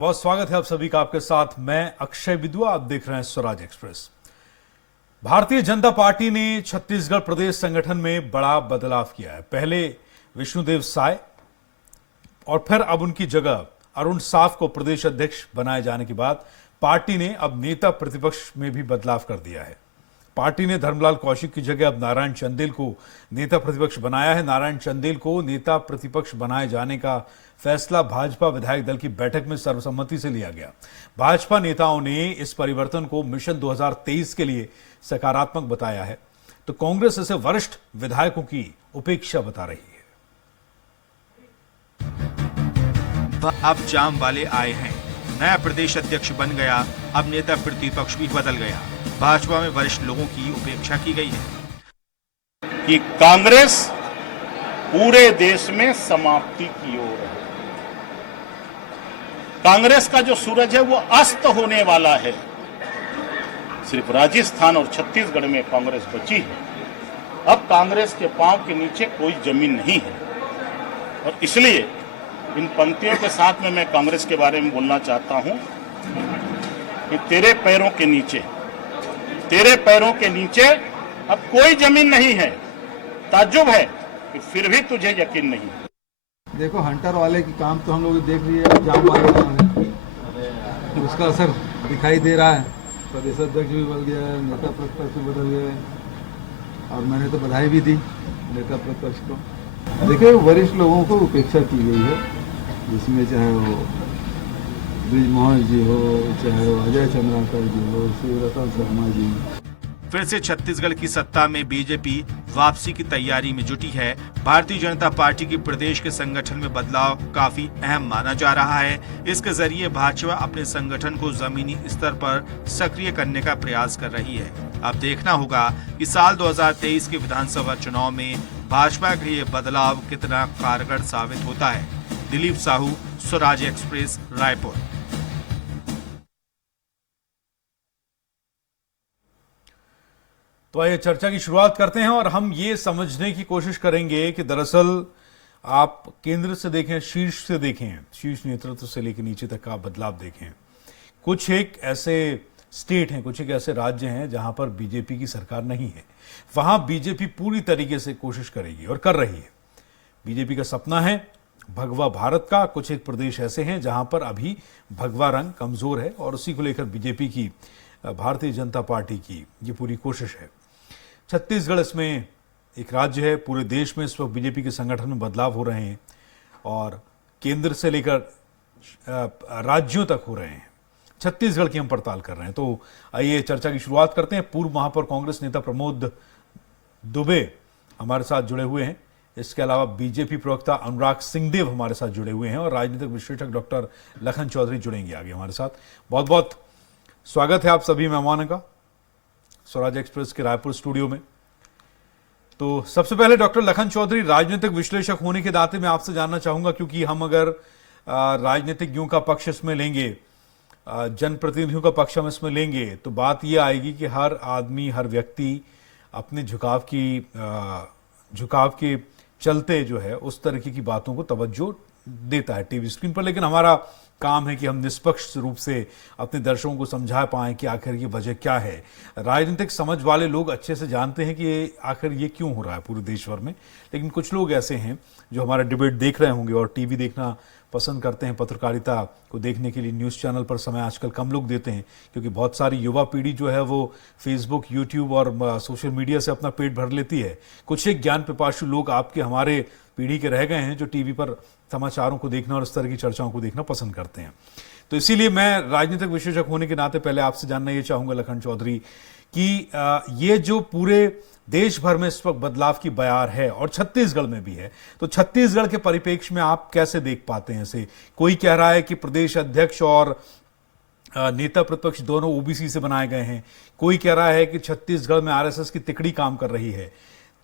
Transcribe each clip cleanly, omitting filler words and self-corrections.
बहुत स्वागत है आप सभी का। आपके साथ मैं अक्षय विदुआ, आप देख रहे हैं स्वराज एक्सप्रेस। भारतीय जनता पार्टी ने छत्तीसगढ़ प्रदेश संगठन में बड़ा बदलाव किया है। पहले विष्णुदेव साय और फिर अब उनकी जगह अरुण साफ को प्रदेश अध्यक्ष बनाए जाने के बाद पार्टी ने अब नेता प्रतिपक्ष में भी बदलाव कर दिया है। पार्टी ने धर्मलाल कौशिक की जगह अब नारायण चंदेल को नेता प्रतिपक्ष बनाया है। नारायण चंदेल को नेता प्रतिपक्ष बनाए जाने का फैसला भाजपा विधायक दल की बैठक में सर्वसम्मति से लिया गया। भाजपा नेताओं ने इस परिवर्तन को मिशन 2023 के लिए सकारात्मक बताया है, तो कांग्रेस इसे वरिष्ठ विधायकों की उपेक्षा बता रही है। अब जाम वाले आए हैं, नया प्रदेश अध्यक्ष बन गया, अब नेता प्रतिपक्ष भी बदल गया। भाजपा में वरिष्ठ लोगों की उपेक्षा की गई है कि कांग्रेस पूरे देश में समाप्ति की ओर है। कांग्रेस का जो सूरज है वो अस्त होने वाला है। सिर्फ राजस्थान और छत्तीसगढ़ में कांग्रेस बची है। अब कांग्रेस के पांव के नीचे कोई जमीन नहीं है और इसलिए इन पंक्तियों के साथ में मैं कांग्रेस के बारे में बोलना चाहता हूं कि तेरे पैरों के नीचे अब कोई जमीन नहीं है। ताज्जुब है कि फिर भी तुझे यकीन नहीं। देखो, हंटर वाले की काम तो हम लोग देख लिए, जाम वाले का है, उसका असर दिखाई दे रहा है। प्रदेश अध्यक्ष भी बदल गया है, नेता प्रतिपक्ष भी बदल गए और मैंने तो बधाई भी दी नेता प्रतिपक्ष को। देखिए, वरिष्ठ लोगों को उपेक्षा की गई है, जिसमें चाहे वो ब्रिजमोहन जी हो, चाहे वो अजय चंद्राकर जी हो, शिवरतन शर्मा जी। फिर से छत्तीसगढ़ की सत्ता में बीजेपी वापसी की तैयारी में जुटी है। भारतीय जनता पार्टी की प्रदेश के संगठन में बदलाव काफी अहम माना जा रहा है। इसके जरिए भाजपा अपने संगठन को जमीनी स्तर पर सक्रिय करने का प्रयास कर रही है। अब देखना होगा कि साल 2023 के विधानसभा चुनाव में भाजपा का ये बदलाव कितना कारगर साबित होता है। दिलीप साहू, स्वराज एक्सप्रेस, रायपुर। तो आइए चर्चा की शुरुआत करते हैं और हम ये समझने की कोशिश करेंगे कि दरअसल आप केंद्र से देखें, शीर्ष से देखें, शीर्ष नेतृत्व से लेकर नीचे तक का बदलाव देखें। कुछ एक ऐसे स्टेट हैं, कुछ एक ऐसे राज्य हैं जहां पर बीजेपी की सरकार नहीं है। वहां बीजेपी पूरी तरीके से कोशिश करेगी और कर रही है। बीजेपी का सपना है भगवा भारत का। कुछ एक प्रदेश ऐसे हैं जहां पर अभी भगवा रंग कमजोर है और उसी को लेकर बीजेपी की, भारतीय जनता पार्टी की ये पूरी कोशिश है। छत्तीसगढ़ इसमें एक राज्य है। पूरे देश में इस वक्त बीजेपी के संगठन में बदलाव हो रहे हैं और केंद्र से लेकर राज्यों तक हो रहे हैं। छत्तीसगढ़ की हम पड़ताल कर रहे हैं। तो आइए चर्चा की शुरुआत करते हैं। पूर्व महापौर कांग्रेस नेता प्रमोद दुबे हमारे साथ जुड़े हुए हैं। इसके अलावा बीजेपी प्रवक्ता अनुराग सिंहदेव हमारे साथ जुड़े हुए हैं और राजनीतिक विश्लेषक डॉक्टर लखन चौधरी जुड़ेंगे आगे हमारे साथ। बहुत बहुत स्वागत है आप सभी मेहमानों का स्वराज एक्सप्रेस के रायपुर स्टूडियो में। तो सबसे पहले डॉक्टर लखन चौधरी, राजनीतिक विश्लेषक होने के नाते मैं आपसे जानना चाहूंगा, क्योंकि हम अगर राजनीतिज्ञों का पक्ष इसमें लेंगे, जनप्रतिनिधियों का पक्ष हम इसमें लेंगे, तो बात यह आएगी कि हर आदमी, हर व्यक्ति अपने झुकाव के चलते जो है उस तरीके की बातों को तवज्जो देता है टीवी स्क्रीन पर। लेकिन हमारा काम है कि हम निष्पक्ष रूप से अपने दर्शकों को समझा पाएं कि आखिर ये वजह क्या है। राजनीतिक समझ वाले लोग अच्छे से जानते हैं कि आखिर ये क्यों हो रहा है पूरे देश भर में। लेकिन कुछ लोग ऐसे हैं जो हमारा डिबेट देख रहे होंगे और टीवी देखना पसंद करते हैं। पत्रकारिता को देखने के लिए न्यूज़ चैनल पर समय आजकल कम लोग देते हैं, क्योंकि बहुत सारी युवा पीढ़ी जो है वो फेसबुक, यूट्यूब और सोशल मीडिया से अपना पेट भर लेती है। कुछ एक ज्ञान पिपासु लोग आपके, हमारे पीढ़ी के रह गए हैं जो टीवी पर समाचारों को देखना और इस तरह की चर्चाओं को देखना पसंद करते हैं। तो इसीलिए मैं राजनीतिक विश्लेषक होने के नाते पहले आपसे जानना ये चाहूंगा लखन चौधरी कि ये जो पूरे देश भर में इस वक्त बदलाव की बयार है और छत्तीसगढ़ में भी है, तो छत्तीसगढ़ के परिप्रेक्ष्य में आप कैसे देख पाते हैं इसे? कोई कह रहा है कि प्रदेश अध्यक्ष और नेता प्रतिपक्ष दोनों ओबीसी से बनाए गए हैं, कोई कह रहा है कि छत्तीसगढ़ में आरएसएस की तिकड़ी काम कर रही है।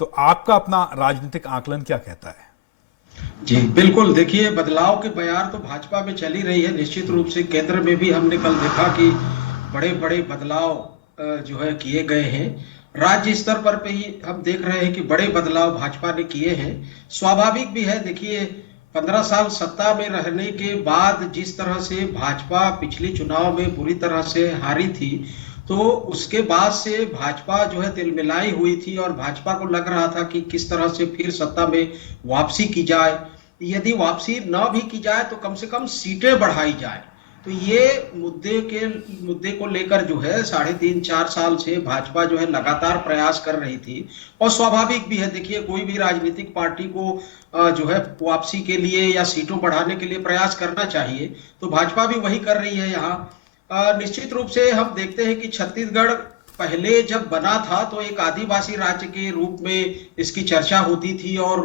तो आपका अपना राजनीतिक आकलन क्या कहता है? जी बिल्कुल, देखिए, बदलाव के बयार तो भाजपा में चल ही रही है। निश्चित रूप से केंद्र में भी हमने कल देखा कि बड़े बड़े बदलाव जो है किए गए हैं। राज्य स्तर पर भी हम देख रहे हैं कि बड़े बदलाव भाजपा ने किए हैं। स्वाभाविक भी है। देखिए, 15 साल सत्ता में रहने के बाद जिस तरह से भाजपा पिछले चुनाव में बुरी तरह से हारी थी, तो उसके बाद से भाजपा जो है तिलमिलाई हुई थी और भाजपा को लग रहा था कि किस तरह से फिर सत्ता में वापसी की जाए। यदि वापसी न भी की जाए तो कम से कम सीटें बढ़ाई जाए। तो ये मुद्दे को लेकर जो है 3.5-4 साल से भाजपा जो है लगातार प्रयास कर रही थी और स्वाभाविक भी है। देखिए, कोई भी राजनीतिक पार्टी को जो है वापसी के लिए या सीटों बढ़ाने के लिए प्रयास करना चाहिए, तो भाजपा भी वही कर रही है यहाँ। निश्चित रूप से हम देखते हैं कि छत्तीसगढ़ पहले जब बना था तो एक आदिवासी राज्य के रूप में इसकी चर्चा होती थी और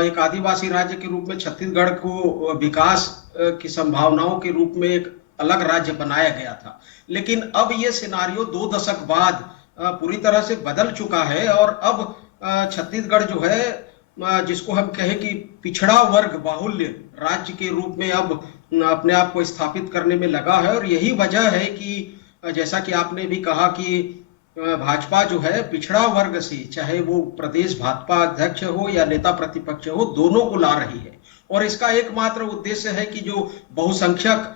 एक आदिवासी राज्य के रूप में छत्तीसगढ़ को विकास की संभावनाओं के रूप में एक अलग राज्य बनाया गया था। लेकिन अब ये सिनारियो 2 दशक बाद पूरी तरह से बदल चुका है और अब छत्तीसगढ़ जो है जिसको हम कहें कि पिछड़ा वर्ग बाहुल्य राज्य के रूप में अब अपने आप को स्थापित करने में लगा है। और यही वजह है कि जैसा कि आपने भी कहा कि भाजपा जो है पिछड़ा वर्ग से, चाहे वो प्रदेश भाजपा अध्यक्ष हो या नेता प्रतिपक्ष हो, दोनों को ला रही है। और इसका एकमात्र उद्देश्य है कि जो बहुसंख्यक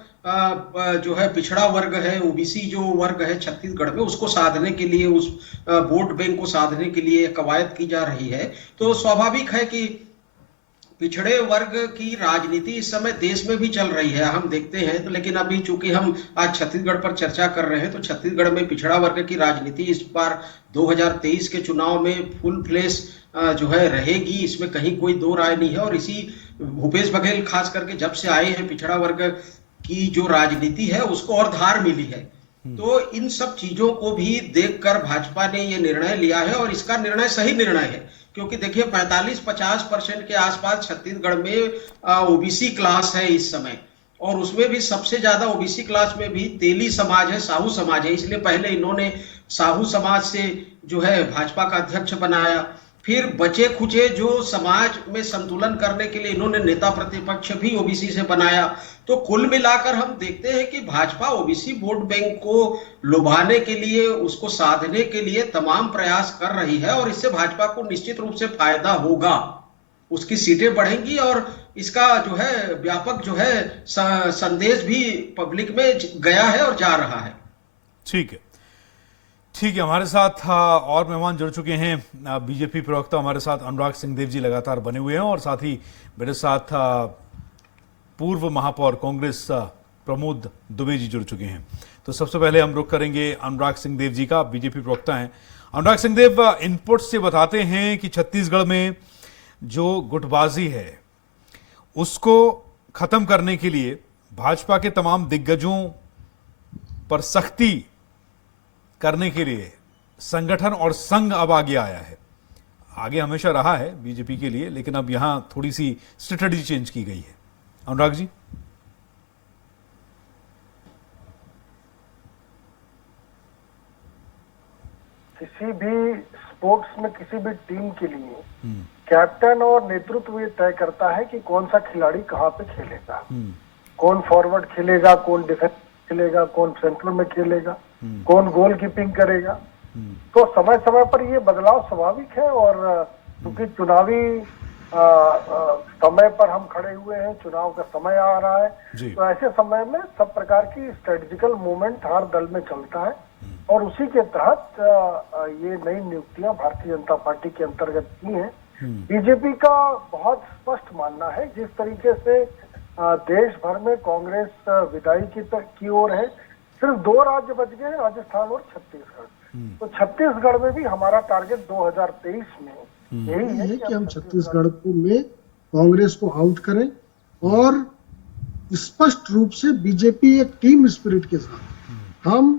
जो है पिछड़ा वर्ग है, ओबीसी जो वर्ग है छत्तीसगढ़ में, उसको साधने के लिए, उस वोट बैंक को साधने के लिए कवायद की जा रही है। तो स्वाभाविक है कि पिछड़े वर्ग की राजनीति इस समय देश में भी चल रही है, हम देखते हैं। तो लेकिन अभी चूंकि हम आज छत्तीसगढ़ पर चर्चा कर रहे हैं, तो छत्तीसगढ़ में पिछड़ा वर्ग की राजनीति इस बार 2023 के चुनाव में फुल फ्लेश जो है रहेगी, इसमें कहीं कोई दो राय नहीं है। और इसी भूपेश बघेल खास करके जब से आए हैं, पिछड़ा वर्ग की जो राजनीति है उसको और धार मिली है। तो इन सब चीजों को भी देखकर भाजपा ने ये निर्णय लिया है और इसका निर्णय सही निर्णय है, क्योंकि देखिए 45-50% के आसपास छत्तीसगढ़ में ओबीसी क्लास है इस समय, और उसमें भी सबसे ज्यादा ओबीसी क्लास में भी तेली समाज है, साहू समाज है। इसलिए पहले इन्होंने साहू समाज से जो है भाजपा का अध्यक्ष बनाया, फिर बचे खुचे जो समाज में संतुलन करने के लिए इन्होंने नेता प्रतिपक्ष भी ओबीसी से बनाया। तो कुल मिलाकर हम देखते हैं कि भाजपा ओबीसी वोट बैंक को लुभाने के लिए, उसको साधने के लिए तमाम प्रयास कर रही है और इससे भाजपा को निश्चित रूप से फायदा होगा, उसकी सीटें बढ़ेंगी और इसका जो है व्यापक जो है संदेश भी पब्लिक में गया है और जा रहा है। ठीक है, ठीक है। हमारे साथ और मेहमान जुड़ चुके हैं। बीजेपी प्रवक्ता हमारे साथ अनुराग सिंहदेव जी लगातार बने हुए हैं और साथ ही मेरे साथ पूर्व महापौर कांग्रेस प्रमोद दुबे जी जुड़ चुके हैं। तो सबसे पहले हम रुख करेंगे अनुराग सिंहदेव जी का, बीजेपी प्रवक्ता हैं। अनुराग सिंहदेव, इनपुट से बताते हैं कि छत्तीसगढ़ में जो गुटबाजी है उसको खत्म करने के लिए भाजपा के तमाम दिग्गजों पर सख्ती करने के लिए संगठन और संघ अब आगे आया है। आगे हमेशा रहा है बीजेपी के लिए, लेकिन अब यहां थोड़ी सी स्ट्रेटजी चेंज की गई है। अनुराग जी। किसी भी स्पोर्ट्स में किसी भी टीम के लिए कैप्टन और नेतृत्व ये तय करता है कि कौन सा खिलाड़ी कहाँ पे खेलेगा, कौन फॉरवर्ड खेलेगा, कौन डिफेंस खेलेगा, कौन सेंटर में खेलेगा, कौन गोल कीपिंग करेगा। तो समय समय पर ये बदलाव स्वाभाविक है और क्योंकि चुनावी समय पर हम खड़े हुए हैं, चुनाव का समय आ रहा है, तो ऐसे समय में सब प्रकार की स्ट्रेटेजिकल मूवमेंट हर दल में चलता है और उसी के तहत ये नई नियुक्तियां भारतीय जनता पार्टी के अंतर्गत की हैं। बीजेपी का बहुत स्पष्ट मानना है, जिस तरीके से देश भर में कांग्रेस विदाई की ओर है, सिर्फ 2 राज्य बच गए, राजस्थान और छत्तीसगढ़। तो छत्तीसगढ़ में भी हमारा टारगेट 2023 में यही है कि हम छत्तीसगढ़ में कांग्रेस को आउट करें और स्पष्ट रूप से बीजेपी एक टीम स्पिरिट के साथ हम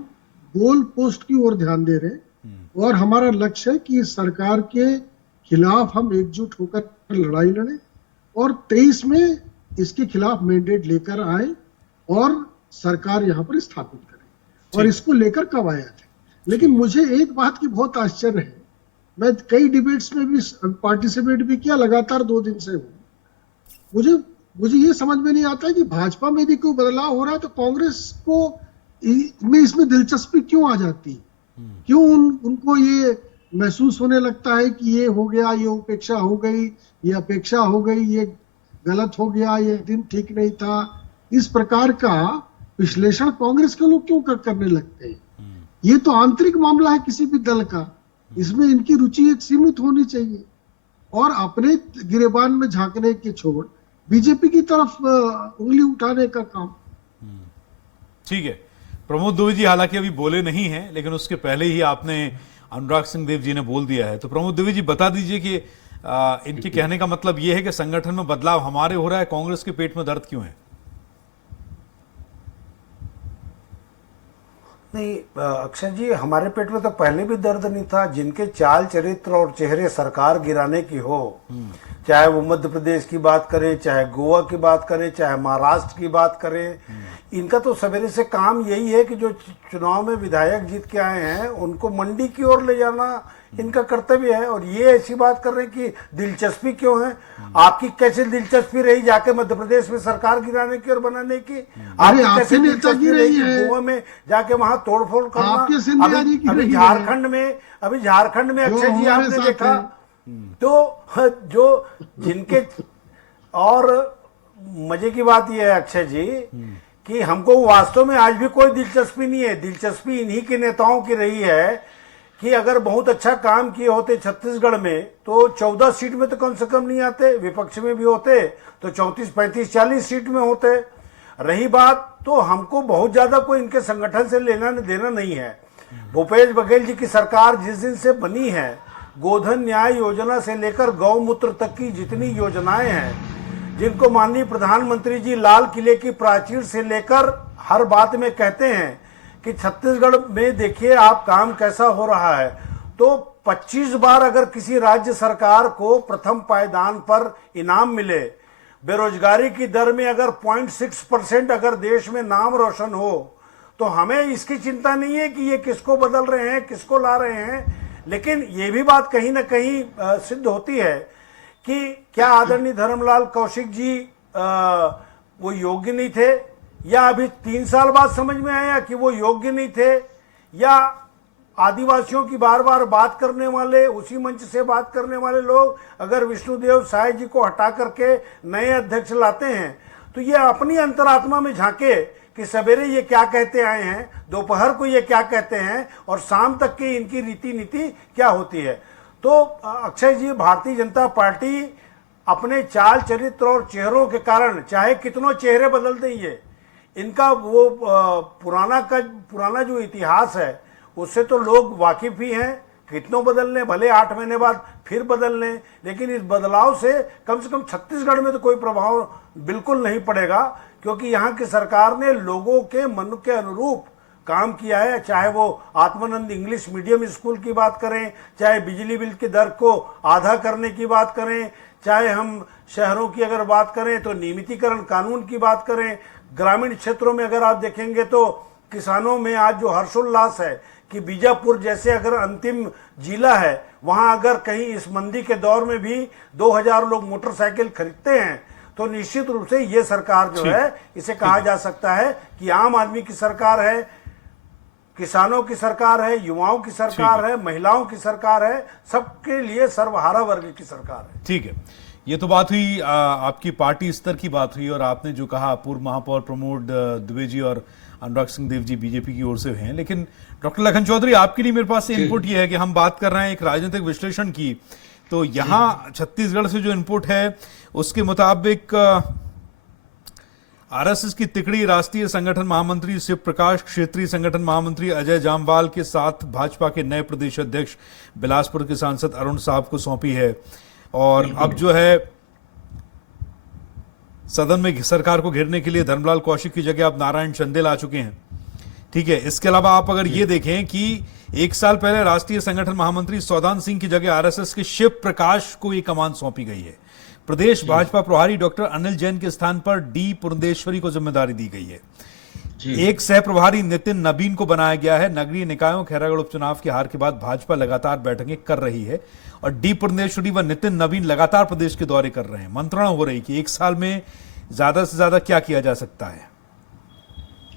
गोल पोस्ट की ओर ध्यान दे रहे और हमारा लक्ष्य है कि सरकार के खिलाफ हम एकजुट होकर लड़ाई लड़ें और 23 में इसके खिलाफ मैंडेट लेकर आए और सरकार यहाँ पर स्थापित करें और इसको लेकर कवायद है। लेकिन मुझे एक बात की बहुत आश्चर्य है, मैं कई डिबेट्स में भी पार्टिसिपेट भी किया, लगातार 2 दिन से हूँ। मुझे ये समझ में नहीं आता है कि भाजपा में भी कोई बदलाव हो रहा है तो कांग्रेस को इसमें दिलचस्पी क्यों आ जाती, क्यों उनको ये महसूस होने लगता है कि ये हो गया, ये उपेक्षा हो गई, ये अपेक्षा हो गई, ये गलत हो गया, ये दिन ठीक नहीं था, इस प्रकार का विश्लेषण कांग्रेस के लोग क्यों करने लगते हैं? ये तो आंतरिक मामला है किसी भी दल का, इसमें इनकी रुचि एक सीमित होनी चाहिए और अपने गिरेबान में झांकने के छोड़ बीजेपी की तरफ उंगली उठाने का काम। ठीक है, प्रमोद दुबे जी हालांकि अभी बोले नहीं हैं, लेकिन उसके पहले ही आपने अनुराग सिंह देव जी ने बोल दिया है, तो प्रमोद दुबे जी बता दीजिए कि इनके कहने का मतलब यह है कि संगठन में बदलाव हमारे हो रहा है, कांग्रेस के पेट में दर्द क्यों है? नहीं अक्षय जी, हमारे पेट में तो पहले भी दर्द नहीं था। जिनके चाल चरित्र और चेहरे सरकार गिराने की हो, चाहे वो मध्य प्रदेश की बात करें, चाहे गोवा की बात करें, चाहे महाराष्ट्र की बात करें, इनका तो सवेरे से काम यही है कि जो चुनाव में विधायक जीत के आए हैं उनको मंडी की ओर ले जाना इनका कर्तव्य है। और ये ऐसी बात कर रहे हैं कि दिलचस्पी क्यों है? आपकी कैसे दिलचस्पी रही जाके मध्य प्रदेश में सरकार गिराने की और बनाने की? आपकी कैसे दिलचस्पी रही गोवा में जाके वहां तोड़फोड़ करना? अभी झारखंड में अक्षय जी आपने देखा तो जो जिनके, और मजे की बात यह है अक्षय जी कि हमको वास्तव में आज भी कोई दिलचस्पी नहीं है। दिलचस्पी इन्हीं के नेताओं की रही है कि अगर बहुत अच्छा काम किए होते छत्तीसगढ़ में तो 14 सीट में तो कम से कम नहीं आते, विपक्ष में भी होते तो 34, 35, 40 सीट में होते। रही बात तो हमको बहुत ज्यादा कोई इनके संगठन से लेना देना नहीं है। भूपेश बघेल जी की सरकार जिस दिन से बनी है, गोधन न्याय योजना से लेकर गौमूत्र तक की जितनी योजनाएं हैं, जिनको माननीय प्रधानमंत्री जी लाल किले की प्राचीर से लेकर हर बात में कहते हैं कि छत्तीसगढ़ में देखिए आप काम कैसा हो रहा है, तो 25 बार अगर किसी राज्य सरकार को प्रथम पायदान पर इनाम मिले, बेरोजगारी की दर में अगर 0.6% अगर देश में नाम रोशन हो, तो हमें इसकी चिंता नहीं है कि ये किसको बदल रहे हैं, किसको ला रहे हैं। लेकिन ये भी बात कहीं ना कहीं सिद्ध होती है कि क्या आदरणीय धर्मलाल कौशिक जी वो योग्य नहीं थे, या अभी 3 साल बाद समझ में आया कि वो योग्य नहीं थे, या आदिवासियों की बार बार बात करने वाले, उसी मंच से बात करने वाले लोग अगर विष्णुदेव साय जी को हटा करके नए अध्यक्ष लाते हैं तो ये अपनी अंतरात्मा में झांके कि सवेरे ये क्या कहते आए हैं, दोपहर को ये क्या कहते हैं और शाम तक की इनकी रीति नीति क्या होती है। तो अक्षय जी, भारतीय जनता पार्टी अपने चाल चरित्र और चेहरों के कारण चाहे कितनों चेहरे बदल दें, ये इनका वो पुराना जो इतिहास है उससे तो लोग वाकिफ ही हैं। कितनों बदल लें, भले 8 महीने बाद फिर बदल लें, लेकिन इस बदलाव से कम छत्तीसगढ़ में तो कोई प्रभाव बिल्कुल नहीं पड़ेगा, क्योंकि यहाँ की सरकार ने लोगों के मन के अनुरूप काम किया है। चाहे वो आत्मानंद इंग्लिश मीडियम स्कूल की बात करें, चाहे बिजली बिल की दर को आधा करने की बात करें, चाहे हम शहरों की अगर बात करें तो नियमितीकरण कानून की बात करें, ग्रामीण क्षेत्रों में अगर आप देखेंगे तो किसानों में आज जो हर्षोल्लास है कि बीजापुर जैसे अगर अंतिम जिला है, वहां अगर कहीं इस मंदी के दौर में भी 2000 लोग मोटरसाइकिल खरीदते हैं, तो निश्चित रूप से ये सरकार जो है, इसे कहा जा सकता है कि आम आदमी की सरकार है, किसानों की सरकार है, युवाओं की सरकार है, महिलाओं की सरकार है, सबके लिए सर्वहारा वर्ग की सरकार है। ठीक है, ये तो बात हुई आपकी पार्टी स्तर की बात हुई, और आपने जो कहा पूर्व महापौर प्रमोद दुबे जी और अनुराग सिंह देव जी बीजेपी की ओर से हैं। लेकिन डॉक्टर लखन चौधरी, आपके लिए मेरे पास से इनपुट ये है कि हम बात कर रहे हैं एक राजनीतिक विश्लेषण की, तो यहाँ छत्तीसगढ़ से जो इनपुट है उसके मुताबिक आरएसएस की तिकड़ी राष्ट्रीय संगठन महामंत्री शिव प्रकाश, क्षेत्रीय संगठन महामंत्री अजय जामवाल के साथ भाजपा के नए प्रदेश अध्यक्ष बिलासपुर के सांसद अरुण साहब को सौंपी है। और अब जो है सदन में सरकार को घेरने के लिए धर्मलाल कौशिक की जगह अब नारायण चंदेल आ चुके हैं। ठीक है, इसके अलावा आप अगर ये देखें कि 1 साल पहले राष्ट्रीय संगठन महामंत्री सौदान सिंह की जगह आरएसएस के शिव प्रकाश को ये कमान सौंपी गई है। प्रदेश भाजपा प्रभारी डॉक्टर अनिल जैन के स्थान पर डी पुरंदेश्वरी को जिम्मेदारी दी गई है। एक सह प्रभारी नितिन नबीन को बनाया गया है। नगरीय निकायों खैरागढ़ उपचुनाव की हार के बाद भाजपा लगातार बैठकें कर रही है और डी पुरंदेश्वरी व नितिन नबीन लगातार प्रदेश के दौरे कर रहे हैं। मंत्रणा हो रही कि 1 साल में ज्यादा से ज्यादा क्या किया जा सकता है।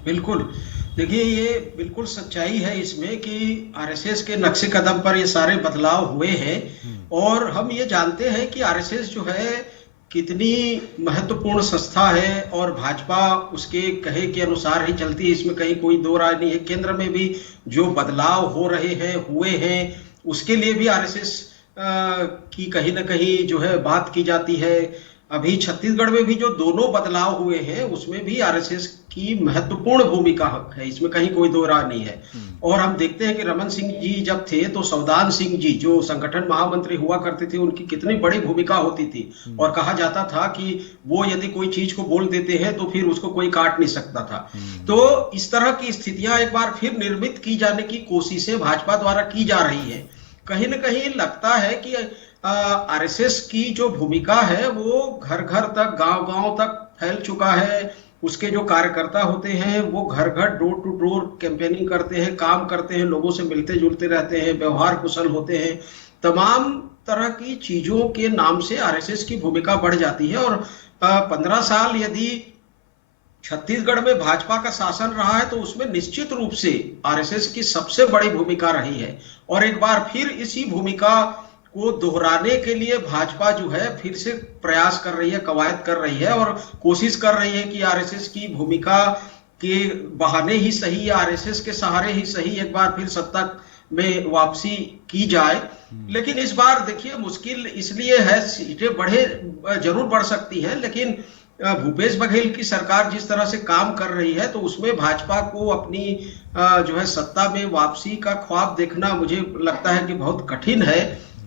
बिल्कुल, देखिए ये बिल्कुल सच्चाई है इसमें कि आरएसएस के नक्शे कदम पर ये सारे बदलाव हुए हैं। और हम ये जानते हैं कि आरएसएस जो है कितनी महत्वपूर्ण संस्था है और भाजपा उसके कहे के अनुसार ही चलती है, इसमें कहीं कोई दो राय नहीं है। केंद्र में भी जो बदलाव हो रहे हैं, हुए हैं, उसके लिए भी आरएसएस की कहीं ना कहीं जो है बात की जाती है। अभी छत्तीसगढ़ में भी जो दोनों बदलाव हुए हैं उसमें भी आरएसएस की महत्वपूर्ण भूमिका है, इसमें कहीं कोई दो राय नहीं है। और हम देखते हैं कि रमन सिंह जी जब थे तो सवदान सिंह जी जो संगठन महामंत्री हुआ करते थे, उनकी कितनी बड़ी भूमिका होती थी और कहा जाता था कि वो यदि कोई चीज को बोल देते हैं तो फिर उसको कोई काट नहीं सकता था। तो इस तरह की स्थितियां एक बार फिर निर्मित की जाने की कोशिशें भाजपा द्वारा की जा रही है। कहीं ना कहीं लगता है कि आरएसएस की जो भूमिका है वो घर घर तक, गांव गांव तक फैल चुका है। उसके जो कार्यकर्ता होते हैं वो घर घर, डोर टू डोर कैंपेनिंग करते हैं, काम करते हैं, लोगों से मिलते जुलते रहते हैं, व्यवहार कुशल होते हैं। तमाम तरह की चीजों के नाम से आरएसएस की भूमिका बढ़ जाती है। और 15 साल यदि छत्तीसगढ़ में भाजपा का शासन रहा है तो उसमें निश्चित रूप से आरएसएस की सबसे बड़ी भूमिका रही है। और एक बार फिर इसी भूमिका को दोहराने के लिए भाजपा जो है फिर से प्रयास कर रही है, कवायद कर रही है और कोशिश कर रही है कि आरएसएस की भूमिका के बहाने ही सही, आरएसएस के सहारे ही सही एक बार फिर सत्ता में वापसी की जाए। लेकिन इस बार देखिए मुश्किल इसलिए है, सीटें जरूर बढ़ सकती हैं, लेकिन भूपेश बघेल की सरकार जिस तरह से काम कर रही है तो उसमें भाजपा को अपनी जो है सत्ता में वापसी का ख्वाब देखना मुझे लगता है कि बहुत कठिन है।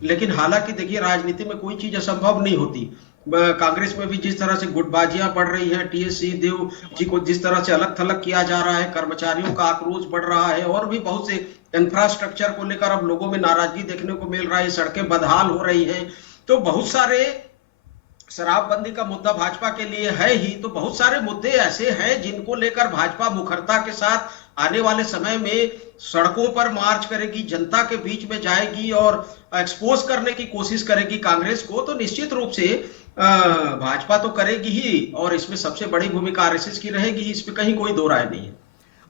लेकिन हालांकि देखिए राजनीति में कोई चीज असंभव नहीं होती। कांग्रेस में भी जिस तरह से गुटबाजियां बढ़ रही है, टीएस सिंहदेव जी को जिस तरह से अलग थलग किया जा रहा है, कर्मचारियों का आक्रोश बढ़ रहा है और भी बहुत से इंफ्रास्ट्रक्चर को लेकर अब लोगों में नाराजगी देखने को मिल रहा है, सड़कें बदहाल हो रही है। तो बहुत सारे, शराबबंदी का मुद्दा भाजपा के लिए है ही, तो बहुत सारे मुद्दे ऐसे हैं जिनको लेकर भाजपा मुखरता के साथ आने वाले समय में सड़कों पर मार्च करेगी, जनता के बीच में जाएगी और एक्सपोज करने की कोशिश करेगी कांग्रेस को। तो निश्चित रूप से भाजपा तो करेगी ही और इसमें सबसे बड़ी भूमिका आरएसएस की रहेगी, इसमें कहीं कोई दो राय नहीं है।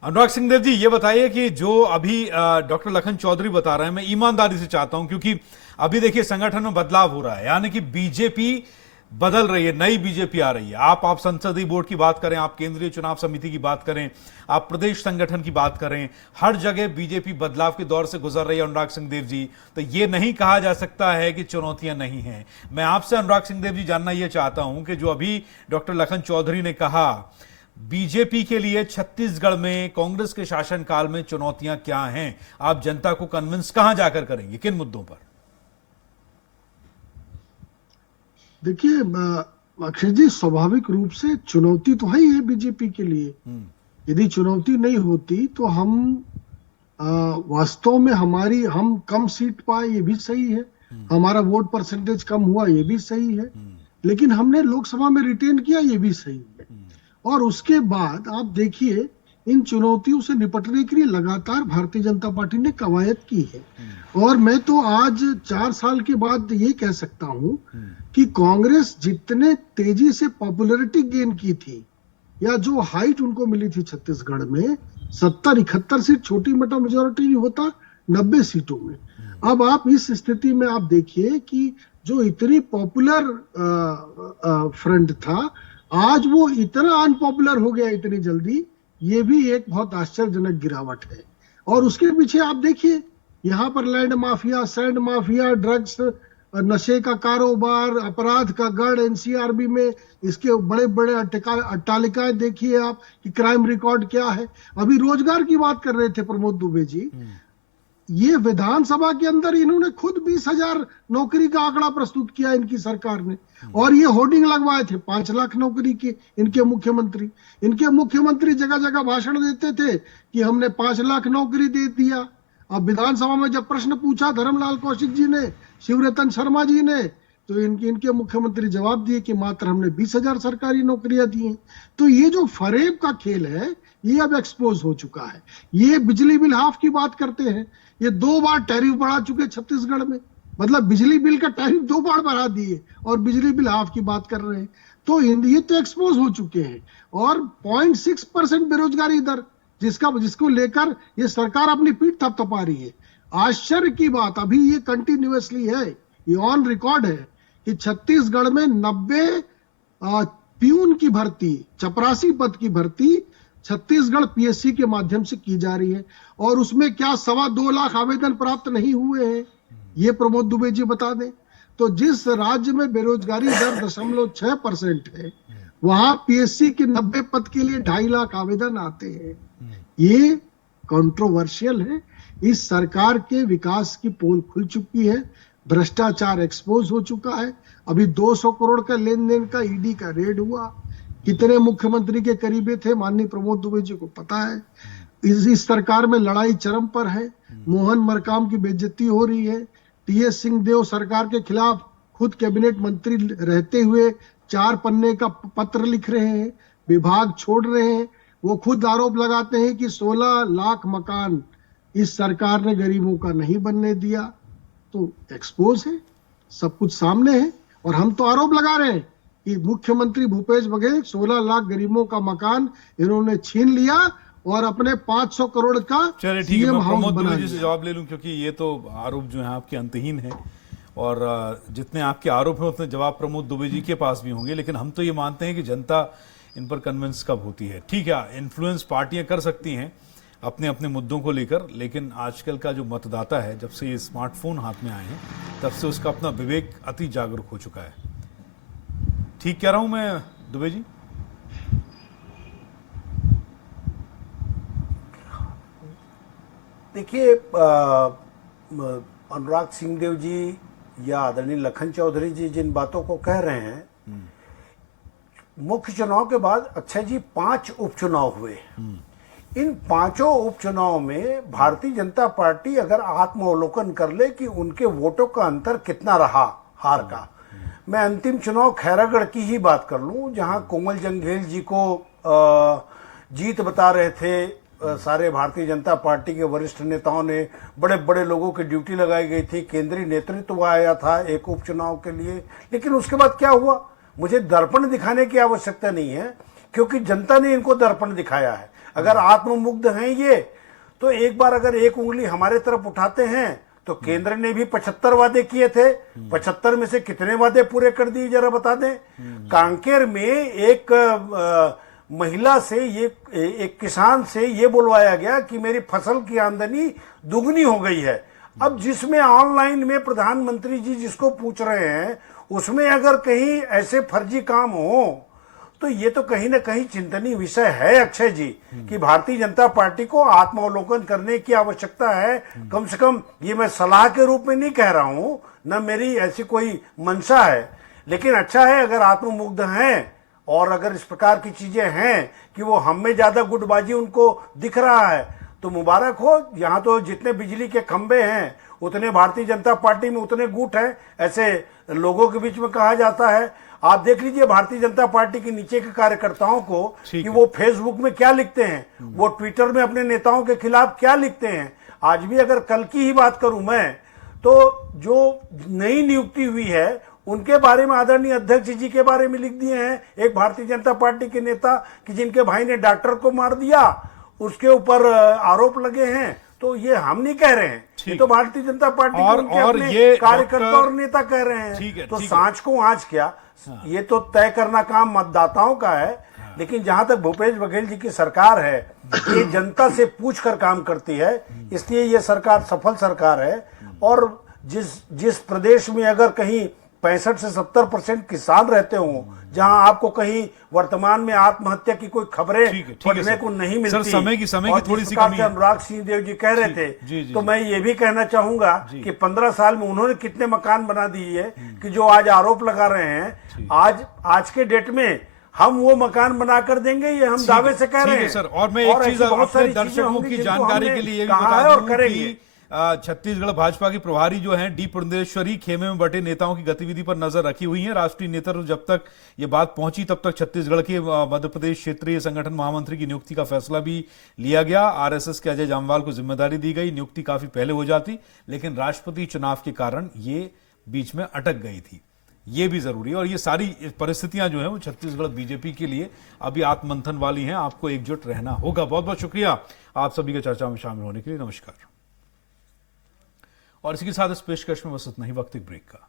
अनुराग सिंहदेव जी, ये बताइए कि जो अभी डॉक्टर लखन चौधरी बता रहे हैं, मैं ईमानदारी से चाहता हूं क्योंकि अभी देखिए संगठन में बदलाव हो रहा है, यानी कि बीजेपी बदल रही है, नई बीजेपी आ रही है। आप संसदीय बोर्ड की बात करें, आप केंद्रीय चुनाव समिति की बात करें, आप प्रदेश संगठन की बात करें, हर जगह बीजेपी बदलाव के दौर से गुजर रही है अनुराग सिंहदेव जी। तो ये नहीं कहा जा सकता है कि चुनौतियां नहीं हैं। मैं आपसे अनुराग सिंहदेव जी जानना यह चाहता हूं कि जो अभी डॉक्टर लखन चौधरी ने कहा, बीजेपी के लिए छत्तीसगढ़ में कांग्रेस के शासनकाल में चुनौतियां क्या हैं, आप जनता को कन्विंस कहां जाकर करेंगे, किन मुद्दों पर? देखिए अक्षय जी, स्वाभाविक रूप से चुनौती तो है ही है बीजेपी के लिए। यदि चुनौती नहीं होती तो हम वास्तव में हम कम सीट पाए, ये भी सही है, हमारा वोट परसेंटेज कम हुआ, ये भी सही है, लेकिन हमने लोकसभा में रिटेन किया, ये भी सही है। और उसके बाद आप देखिए इन चुनौतियों से निपटने के लिए लगातार भारतीय जनता पार्टी ने कवायद की है। और मैं तो आज 4 साल के बाद ये कह सकता हूं कि कांग्रेस जितने तेजी से पॉपुलैरिटी गेन की थी या जो हाइट उनको मिली थी छत्तीसगढ़ में, 70-71 सीट छोटी मोटा मेजोरिटी नहीं होता 90 सीटों में। अब आप इस स्थिति में आप देखिए कि जो इतनी पॉपुलर फ्रंट था, आज वो इतना अनपॉपुलर हो गया इतनी जल्दी, ये भी एक बहुत आश्चर्यजनक गिरावट है। और उसके पीछे आप देखिए यहाँ पर land mafia, sand mafia, drugs, नशे का कारोबार, अपराध का गढ़, एनसीआरबी में इसके बड़े बड़े अट्टालिकाएं देखिए आप कि क्राइम रिकॉर्ड क्या है। अभी रोजगार की बात कर रहे थे प्रमोद दुबे जी, ये विधानसभा के अंदर इन्होंने खुद 20,000 नौकरी का आंकड़ा प्रस्तुत किया इनकी सरकार ने, और ये होर्डिंग लगवाए थे 5 लाख नौकरी के। इनके मुख्यमंत्री जगह जगह भाषण देते थे कि हमने 5 लाख नौकरी दे दिया। अब विधानसभा में जब प्रश्न पूछा धर्मलाल कौशिक जी ने, शिवरतन शर्मा जी ने, तो इनके मुख्यमंत्री जवाब दिए कि मात्र हमने 20,000 सरकारी नौकरियां दी हैं। तो ये जो फरेब का खेल है ये अब एक्सपोज हो चुका है। ये बिजली बिल हाफ की बात करते हैं, ये 2 बार टैरिफ बढ़ा चुके छत्तीसगढ़ में, मतलब बिजली बिल का टैरिफ 2 बार बढ़ा दिए और बिजली बिल हाफ की बात कर रहे हैं। तो ये तो एक्सपोज हो चुके हैं। और 0.6% बेरोजगारी दर जिसको लेकर ये सरकार अपनी पीठ थपथपा रही है। आश्चर्य की बात, अभी ये कंटिन्यूअसली है, ये ऑन रिकॉर्ड है कि छत्तीसगढ़ में 90 प्यून की भर्ती, चपरासी पद की भर्ती छत्तीसगढ़ पीएससी के माध्यम से की जा रही है, और उसमें क्या 2.25 लाख आवेदन प्राप्त नहीं हुए हैं, ये प्रमोद दुबे जी बता दें। तो जिस राज्य में बेरोजगारी दर 0.6% है, वहां पीएससी के 90 पद के लिए 2.5 लाख आवेदन आते हैं। ये कंट्रोवर्शियल है। इस सरकार के विकास की पोल खुल चुकी है, भ्रष्टाचार एक्सपोज हो चुका है। अभी 200 करोड़ का लेन देन का ईडी का रेड हुआ। कितने मुख्यमंत्री के करीबी थे माननीय प्रमोद दुबे जी को पता है। इस सरकार में लड़ाई चरम पर है। मोहन मरकाम की बेइज्जती हो रही है। टीएस सिंहदेव सरकार के खिलाफ खुद कैबिनेट मंत्री रहते हुए 4 पन्ने का पत्र लिख रहे हैं, विभाग छोड़ रहे हैं। वो खुद आरोप लगाते हैं कि 16 लाख मकान इस सरकार ने गरीबों का नहीं बनने दिया। तो एक्सपोज है, सब कुछ सामने है, और हम तो आरोप लगा रहे हैं कि मुख्यमंत्री भूपेश बघेल 16 लाख गरीबों का मकान इन्होंने छीन लिया और अपने 500 करोड़ का चलिए ठीक है, सीएम मैं हाउस प्रमोद बना दुबे जी से दिया। जवाब ले लूं, क्योंकि ये तो आरोप जो है आपके अंतहीन है, और जितने आपके आरोप हैं उतने जवाब प्रमोद दुबे जी के पास भी होंगे। लेकिन हम तो ये मानते हैं कि जनता इन पर कन्विंस कब होती है। ठीक है, इन्फ्लुएंस पार्टियां कर सकती हैं अपने अपने मुद्दों को लेकर, लेकिन आजकल का जो मतदाता है, जब से ये स्मार्टफोन हाथ में आए हैं तब से उसका अपना विवेक अति जागरूक हो चुका है। ठीक कह रहा हूं मैं दुबे जी? देखिए, अनुराग सिंहदेव जी या आदरणीय लखन चौधरी जी जिन बातों को कह रहे हैं, मुख्य चुनाव के बाद अच्छा जी 5 उपचुनाव हुए। इन 5 उपचुनाव में भारतीय जनता पार्टी अगर आत्मावलोकन कर ले कि उनके वोटों का अंतर कितना रहा हार का। मैं अंतिम चुनाव खैरागढ़ की ही बात कर लूं, जहां कोमल जंघेल जी को जीत बता रहे थे सारे भारतीय जनता पार्टी के वरिष्ठ नेताओं ने, बड़े बड़े लोगों की ड्यूटी लगाई गई थी, केंद्रीय नेतृत्व आया था एक उपचुनाव के लिए। लेकिन उसके बाद क्या हुआ? मुझे दर्पण दिखाने की आवश्यकता नहीं है, क्योंकि जनता ने इनको दर्पण दिखाया है। अगर आत्ममुग्ध हैं ये, तो एक बार अगर एक उंगली हमारे तरफ उठाते हैं तो केंद्र ने भी 75 वादे किए थे, 75 में से कितने वादे पूरे कर दिए जरा बता दें। कांकेर में एक महिला से, ये एक किसान से ये बोलवाया गया कि मेरी फसल की आमदनी दुगनी हो गई है। अब जिसमें ऑनलाइन में प्रधानमंत्री जी जिसको पूछ रहे हैं, उसमें अगर कहीं ऐसे फर्जी काम हो तो ये तो कहीं ना कहीं चिंतनीय विषय है अक्षय जी, कि भारतीय जनता पार्टी को आत्मावलोकन करने की आवश्यकता है। कम से कम ये मैं सलाह के रूप में नहीं कह रहा हूं, न मेरी ऐसी कोई मंशा है, लेकिन अच्छा है अगर आत्ममुग्ध हैं और अगर इस प्रकार की चीजें हैं कि वो हम में ज्यादा गुटबाजी उनको दिख रहा है तो मुबारक हो। यहाँ तो जितने बिजली के खंबे हैं उतने भारतीय जनता पार्टी में उतने गुट हैं, ऐसे लोगों के बीच में कहा जाता है। आप देख लीजिए भारतीय जनता पार्टी के नीचे के कार्यकर्ताओं को कि वो फेसबुक में क्या लिखते हैं, वो ट्विटर में अपने नेताओं के खिलाफ क्या लिखते हैं। आज भी अगर कल की ही बात करूं मैं, तो जो नई नियुक्ति हुई है उनके बारे में आदरणीय अध्यक्ष जी के बारे में लिख दिए हैं एक भारतीय जनता पार्टी के नेता कि जिनके भाई ने डॉक्टर को मार दिया, उसके ऊपर आरोप लगे हैं। तो ये हम नहीं कह रहे हैं, ये तो भारतीय जनता पार्टी के उनके अपने कार्यकर्ता और नेता कह रहे हैं। तो सांच को आंच क्या, ये तो तय करना काम मतदाताओं का है। लेकिन जहां तक भूपेश बघेल जी की सरकार है, ये जनता से पूछ कर काम करती है, इसलिए ये सरकार सफल सरकार है। और जिस प्रदेश में अगर कहीं 65 से 70% किसान रहते हों, जहां आपको कहीं वर्तमान में आत्महत्या की कोई खबरें पढ़ने को नहीं मिलती, सर समय की थोड़ी सी कमी है। अनुराग सिंहदेव जी कह रहे थे, तो मैं ये भी कहना चाहूंगा कि 15 साल में उन्होंने कितने मकान बना दिए कि जो आज आरोप लगा रहे हैं, आज के डेट में हम वो मकान बनाकर देंगे, ये हम दावे से कह रहे हैं सर। और मैं एक चीज अपने दर्शकों की जानकारी के लिए ये भी बता दूं कि छत्तीसगढ़ भाजपा की प्रभारी जो हैं डी पुरंदेश्वरी खेमे में बटे नेताओं की गतिविधि पर नजर रखी हुई है। राष्ट्रीय नेतृत्व जब तक ये बात पहुंची तब तक छत्तीसगढ़ के मध्य प्रदेश क्षेत्रीय संगठन महामंत्री की नियुक्ति का फैसला भी लिया गया। आरएसएस के अजय जामवाल को जिम्मेदारी दी गई। नियुक्ति काफी पहले हो जाती, लेकिन राष्ट्रपति चुनाव के कारण ये बीच में अटक गई थी। ये भी जरूरी है। और ये सारी परिस्थितियां जो है वो छत्तीसगढ़ बीजेपी के लिए अभी आत्ममंथन वाली हैं। आपको एकजुट रहना होगा। बहुत बहुत शुक्रिया आप सभी के चर्चा में शामिल होने के लिए। नमस्कार। और इसी के साथ इस पेशकश में बस इतना ही, वक्त एक ब्रेक का।